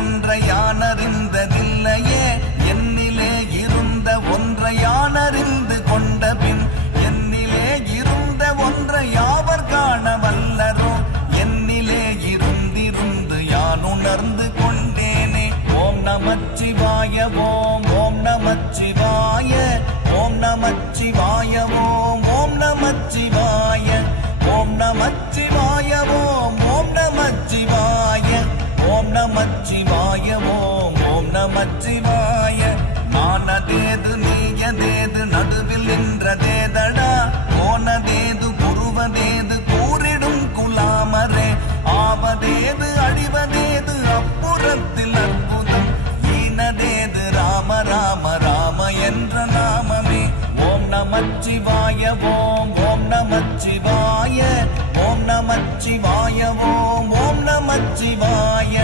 ஒன்றை யான் அறிந்ததில்லையே, என்னிலே இருந்த ஒன்றை யான் அறிந்து கொண்ட பின் என்னிலே இருந்த ஒன்றை யாவர் காண வல்லரோ, என்னிலே இருந்திருந்து யான் உணர்ந்து கொண்டேனே. ஓம் நமச்சிவாய ஓம் ஓம் நமச்சிவாய ஓம் நமச்சிவாய ஓம் ஓம் நமச்சிவாய ஓம் நமச்சிவாய ஓம் ஓம் நமச்சிவாய ஓம் நமச்சிவாய ஓம் ஓம் நமச்சிவாய. நானதேது நீயதேது நடுவில் நின்றதேதடா, போனதேது புருவதேது கூறிடும் குலாமரே, ஆவதேது அழிவதேது அப்புறத்தில் அற்புதம், ஈனதேது ராம ராம ராம என்ற நாமமே. ஓம் நமச்சிவாய ஓம் ஓம் நமச்சிவாய ஓம் நமச்சிவாய ஓம்